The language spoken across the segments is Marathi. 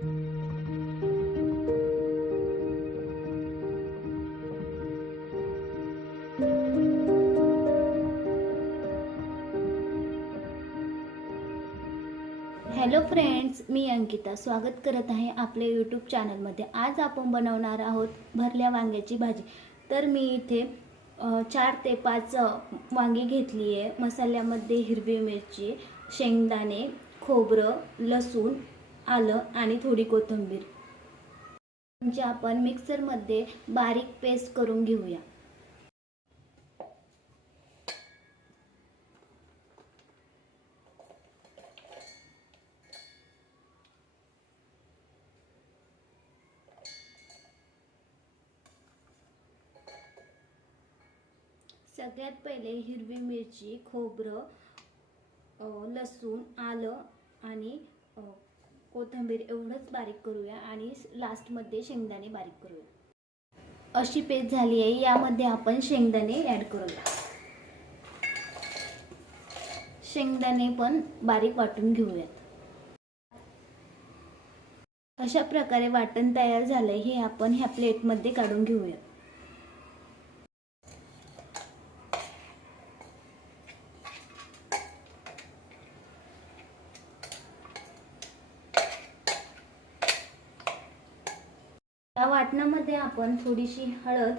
हॅलो फ्रेंड्स, मी अंकिता स्वागत करत आहे आपल्या यूट्यूब चॅनलमध्ये। आज आपण बनवणार आहोत भरल्या वांग्याची भाजी। तर मी इथे 4 ते 5 वांगी घेतली आहे। मसाल्यामध्ये हिरवी मिरची, शेंगदाणे, खोबरं, लसूण, आलं आणि थोडी कोथिंबीर म्हणजे आपण मिक्सरमध्ये बारीक पेस्ट करून घेऊया। सगळ्यात पहिले हिरवी मिरची, खोबरं, लसूण, आलं आणि कोथिंबीर एवढंच बारीक करूया आणि लास्टमध्ये शेंगदाणे बारीक करूया। अशी पेस्ट झाली आहे। यामध्ये आपण शेंगदाणे ॲड करूया। शेंगदाणे पण बारीक वाटून घेऊयात। अशा प्रकारे वाटण तयार झाले। हे आपण ह्या प्लेटमध्ये काढून घेऊया। या वाटणामध्ये आपण थोडीशी हळद,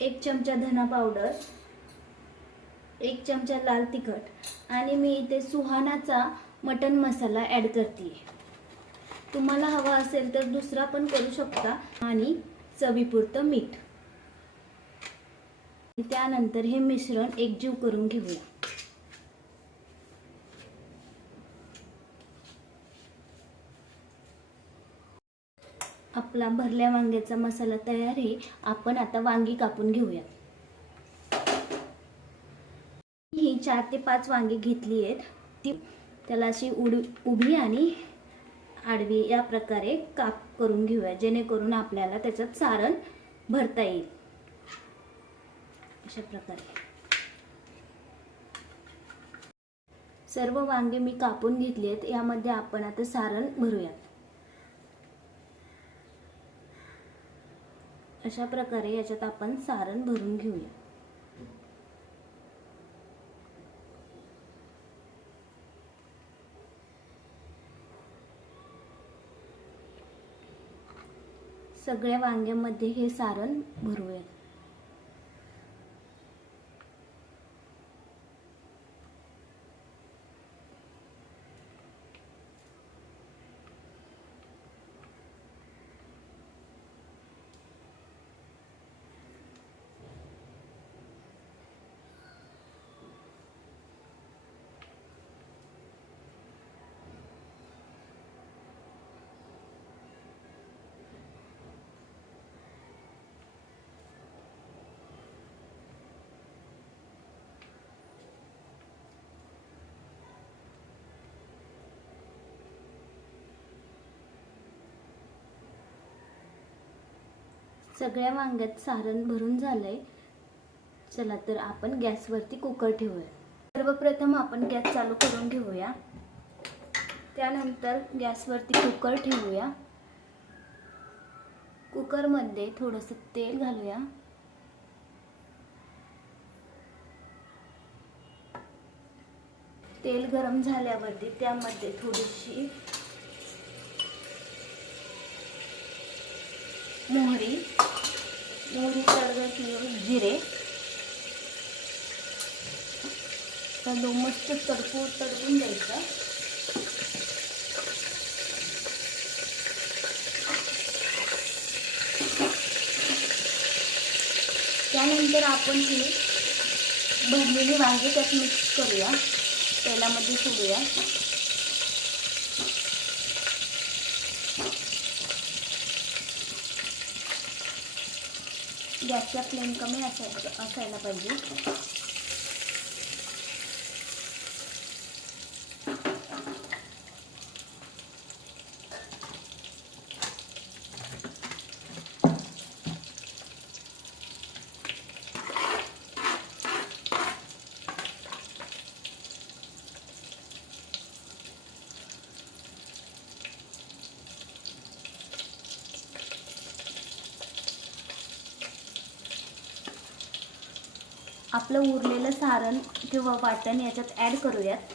1 चमचा धना पावडर, 1 चमचा लाल तिखट आणि मी इथे सुहानाचा मटन मसाला ॲड करते। तुम्हाला हवा असेल तर दुसरा पण करू शकता आणि चवीपुरतं मीठ। त्यानंतर हे मिश्रण एकजीव करून घेऊया। आपला भरल्या वांग्याचा मसाला तयार आहे। आपण आता वांगी कापून घेऊया। ही 4 ते 5 वांगी घेतली आहेत। ती त्याला अशी उभी आणि आडवी या प्रकारे काप करून घेऊया, जेणेकरून आपल्याला त्याच्यात सारण भरता येईल। अशा प्रकारे सर्व वांगे मी कापून घेतली आहेत। यामध्ये आपण आता सारण भरूया। अशा प्रकारे याच्यात आपण सारण भरून घेऊया। सगळ्या वांग्यामध्ये हे सारण भरूया। सगळ्या वांग्यात सारण भरून झालंय। चला तर आपण गॅसवरती कुकर ठेवूया। सर्वप्रथम आपण गॅस चालू करून घेऊया। त्यानंतर गॅसवरती कुकर ठेवूया। कुकरमध्ये थोडंसं तेल घालूया। तेल गरम झाल्यावरती त्यामध्ये थोडीशी मोहरी तडका किंवा जिरे तर मस्त तडकून द्यायचं। त्यानंतर आपण ही भरलेली वांगी त्यात मिक्स करूया, तेलामध्ये सोडूया। गॅसचा फ्लेम कमी असायला पाहिजे। आपलं उरलेलं सारण किंवा वाटण याच्यात ॲड करूयात.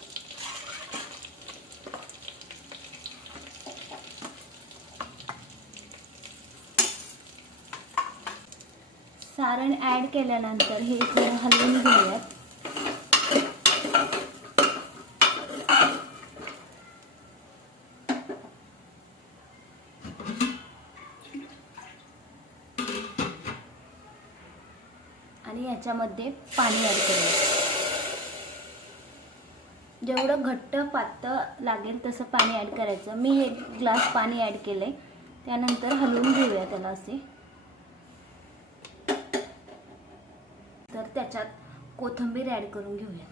सारण ॲड केल्यानंतर हे थोडं हलवून घेऊयात. आणि याच्यामध्ये पाणी ॲड करूया. जेवढं घट्ट पातळ लागेल तसं पाणी ॲड करायचं. मी 1 ग्लास पाणी ॲड केलंय. त्यानंतर हलवून घेऊया त्याला असे. तर त्याच्यात कोथिंबीर ॲड करून घेऊया.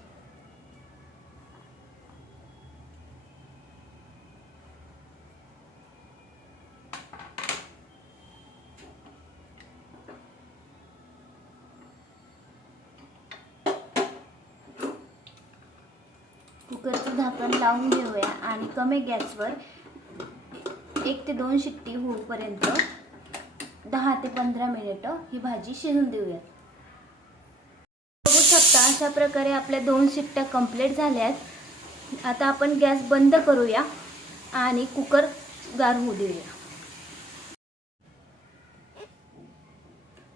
कुकरचं झाकण लावून घेऊया आणि कमी गॅसवर 1 ते 2 शिट्टी होईपर्यंत 10 ते 15 मिनिटं ही भाजी शिजून देऊया. बघू शकता अशा प्रकारे आपल्या 2 शिट्ट्या कंप्लीट झाल्यात. आता आपण गॅस बंद करूया आणि कुकर गार होऊ देऊया.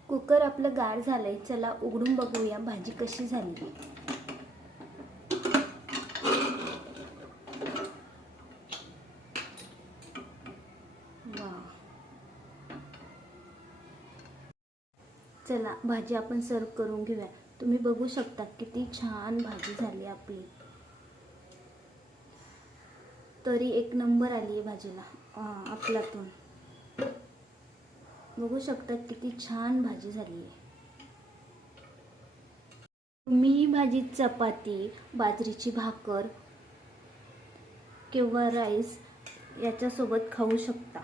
कुकर आपलं गार झालंय. चला उघडून बघूया भाजी कशी झाली. चला भाजी आपण सर्व करून घेऊया. तुम्ही बघू शकता किती छान भाजी झाली आपली. तरी 1 नंबर आली आहे भाजीला आपल्यातून. बघू शकता किती छान भाजी झाली आहे. तुम्ही ही भाजी चपाती, बाजरीची भाकर किंवा राईस याच्यासोबत खाऊ शकता.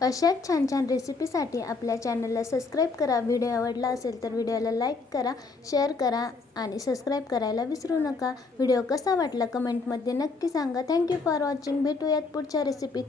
अशाच छान छान रेसिपीसाठी आपल्या चॅनलला सबस्क्राईब करा. व्हिडिओ आवडला असेल तर व्हिडिओला लाईक करा, शेअर करा आणि सबस्क्राईब करायला विसरू नका. व्हिडिओ कसा वाटला कमेंटमध्ये नक्की सांगा. Thank you for watching. भेटूयात पुढच्या रेसिपीत.